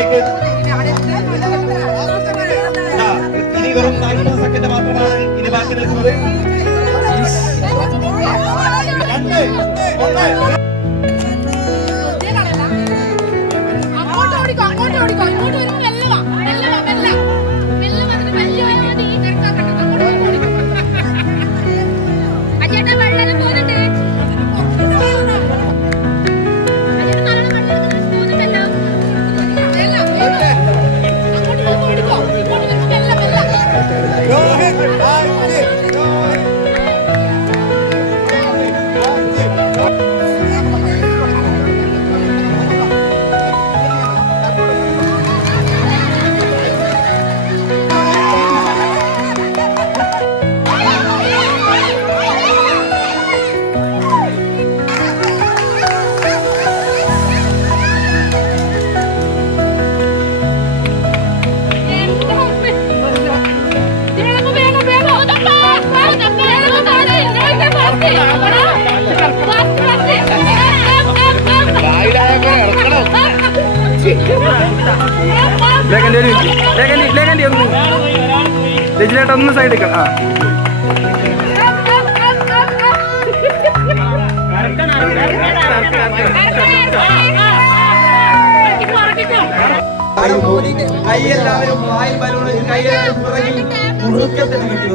സെക്കൻഡിലേക്ക് ഇനി വെറും 40 സെക്കൻഡ് മാത്രമാണ് ഇനി ബാക്കി നിൽക്കുന്നത്. 2, 1. രജിനേട്ട ഒന്ന് സൈഡ് എടുക്കാം. കൈയെല്ലാവരും വായിൽ ബലൂണ് കൈയെല്ലാം പുറകിൽ മുറുക്കത്തിന് കിട്ടി.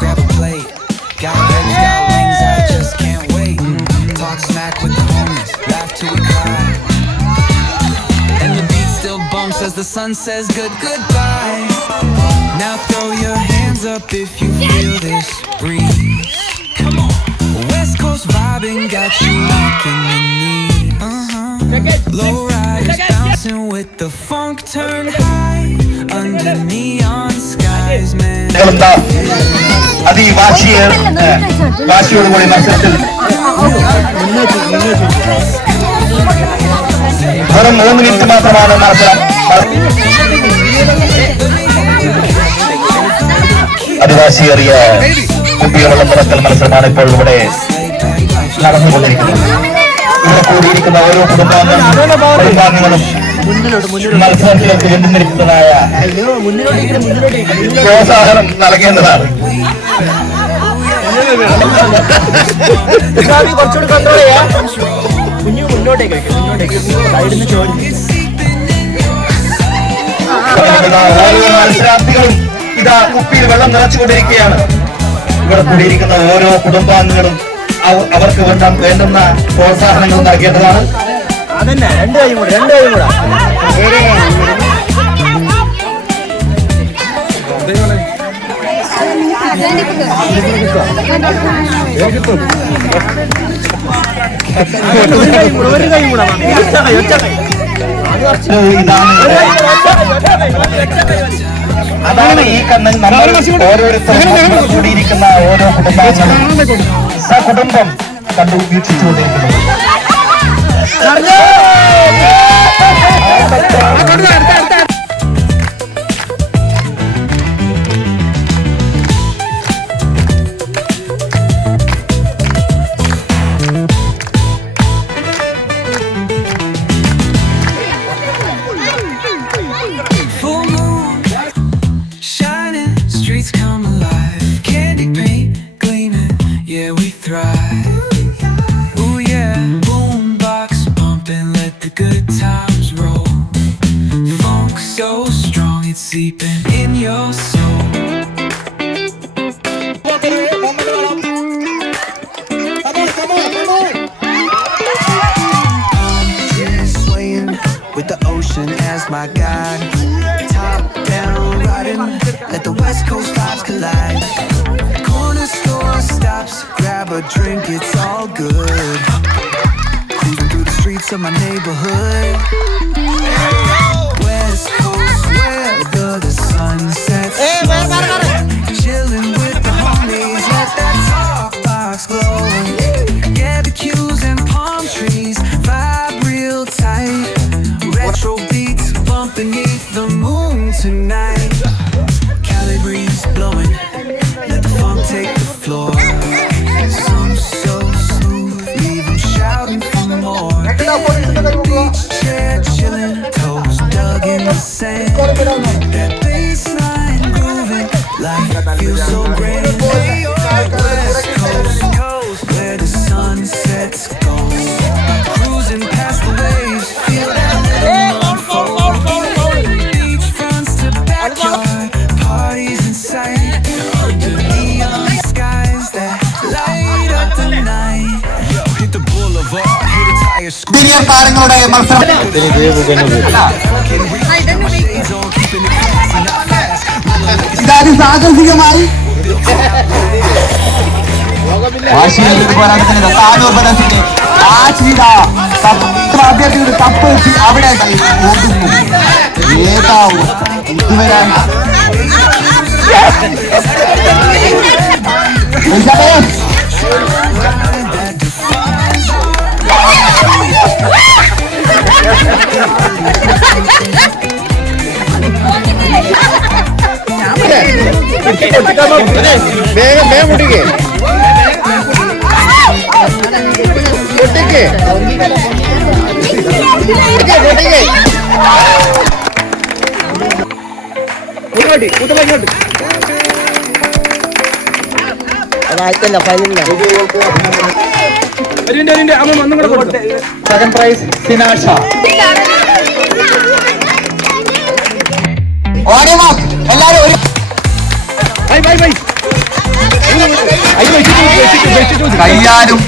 Grab a plate, got legs, got wings, I just can't wait. Talk smack with the homies, laugh till we cry. And the beat still bumps as the sun says goodbye. Now throw your hands up if you feel this breeze. Come on, West Coast vibing got you rocking the knee. Low riders bouncing with the funk turned high under neon skies, man. വാശിയോടുകൂടി മത്സരത്തിൽ വെറും 3 minute മാത്രമാണ് മത്സരം. അതിവാശിയേറിയ കുപ്പികളുടെ നിറക്കൽ മത്സരമാണ് ഇപ്പോൾ ഇവിടെ നടന്നുകൊണ്ടിരിക്കുന്നത്. ഇവിടെ കൂടിയിരിക്കുന്ന ഓരോ കുടുംബാംഗങ്ങളും മത്സരത്തിലേക്ക് വെന്തുനിൽക്കുന്നതായ പ്രോത്സാഹനം നൽകേണ്ടതാണ്. ഓരോ മത്സരാർത്ഥികളും ഇതാ കുപ്പിയിൽ വെള്ളം നിറച്ചുകൊണ്ടിരിക്കുകയാണ്. ഇവിടെ കൂടിയിരിക്കുന്ന ഓരോ കുടുംബാംഗങ്ങളും അവർക്ക് വേണ്ടുന്ന പ്രോത്സാഹനങ്ങൾ നൽകേണ്ടതാണ്. അതന്നെ 2 കൈയും കൂടെ 2 കൈയും കൂടെ അതാണ് ഈ കണ്ണിൽ നമ്മൾ ഓരോരുത്തരും കൂടിയിരിക്കുന്ന ഓരോ കുടുംബാംഗങ്ങളും സകുടുംബം കണ്ടു വീക്ഷിച്ചുകൊണ്ടിരിക്കുന്നത്. Yeah, we thrive. Ooh yeah, boombox pumping, let the the good times roll. Funk so strong, it's seeping in your soul. Swaying with the ocean as my guide. Top down riding, let the west coast vibes collide. Corner store stops, grab a drink, it's all good. Cruising through the streets of my neighborhood. West coast weather, the sun sets slow. Chilling with the homies, let that talk box glow. Get the cues and palm trees, vibe real tight. Retro beats bump beneath the moon tonight. Cali breeze blowing, let the funk take the floor. Some so smooth, leave them shouting for more. Beach chair chilling, toes dug in the sand. That baseline grooving, life feels so great. West coast, where the sun sets gold. Cruising past the waves, feel that rhythm unfold. Beachfronts to backyard, parties in sight. Under neon skies that light up the night. Hit the boulevard, hit a tire screw. Senior താരങ്ങളുടെ മത്സരം ഇതാരും സാഹസികമായി വാശിയിലേക്ക് പോരാട്ടത്തിന് Tanur ബലസിന്റെ അഭ്യർത്ഥിയുടെ cup വെച്ച് അവിടെ ഓടുന്നു ഏതാവും ഇതുവരാൻ വേഗം വേഗം മുട്ടിക്കേ പൊട്ടിക്കേ പൊട്ടിക്കേ ഇങ്ങോട്ട് കൂട്ടം ഇങ്ങോട്ട് അതായിട്ടല്ല ഫൈനലിലാണ് അമ്മ ഒന്നും കൂടെ കൊടുത്തു. സെക്കൻഡ് പ്രൈസ് സിനാഷ എല്ലാരും ഒരു കയ്യാലും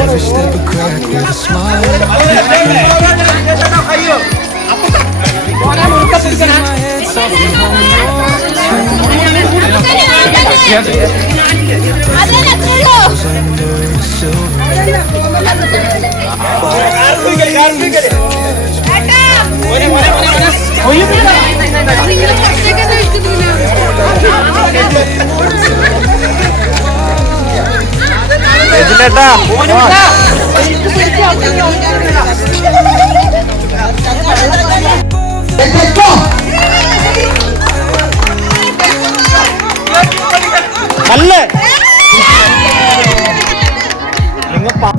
Every step a crack with a smile. Voices in my head softly humming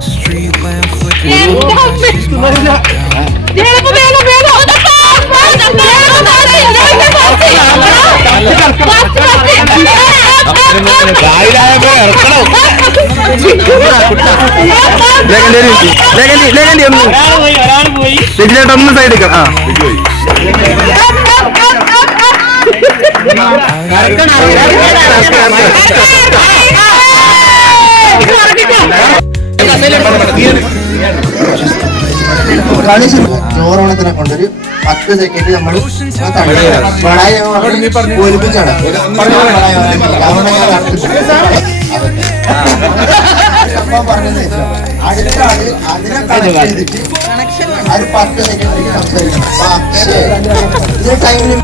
Street lamp flickering. ഒന്ന് സൈഡ് ചോറോണത്തിനെ കൊണ്ടൊരു 10 സെക്കൻഡ് നമ്മൾ ഒലിപ്പിച്ചാണ് പറഞ്ഞത് അടുത്ത ആള് അതിനെ കണക്ട് ചെയ്തിട്ട് അത് 10 സെക്കൻഡിലേക്ക് സംസാരിക്കണം. പക്ഷേ ഇതിന്റെ ടൈമിൽ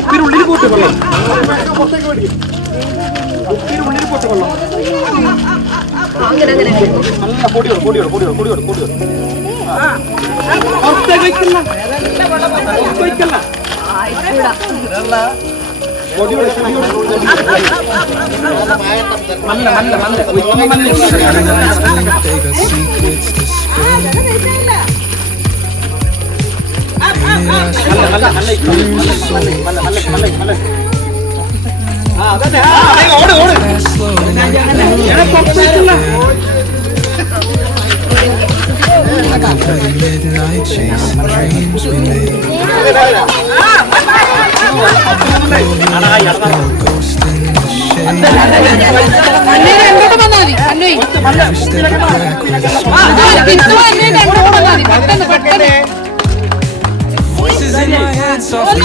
ഉപ്പിനുള്ളിൽ പോട്ട് കൊള്ളാം. ഉപ്പിനുള്ളിൽ പോട്ട് കൊള്ളാം. നല്ല പൊടിയോട് പൊടിയോട് പൊടിയോട് പൊടിയോട് പൊടിയോട് പുറത്തേക്ക് വയ്ക്കല്ല, പുറത്ത് വയ്ക്കല്ല. പൊടിയോട് പൊടിയോട് നല്ല നല്ല നല്ല ഒരിക്കലും നല്ല They got secrets to spill. Fast, slow, through the midnight, chasing dreams we made. No ghost in the shade. Every step back with a smile. Voices in my head softly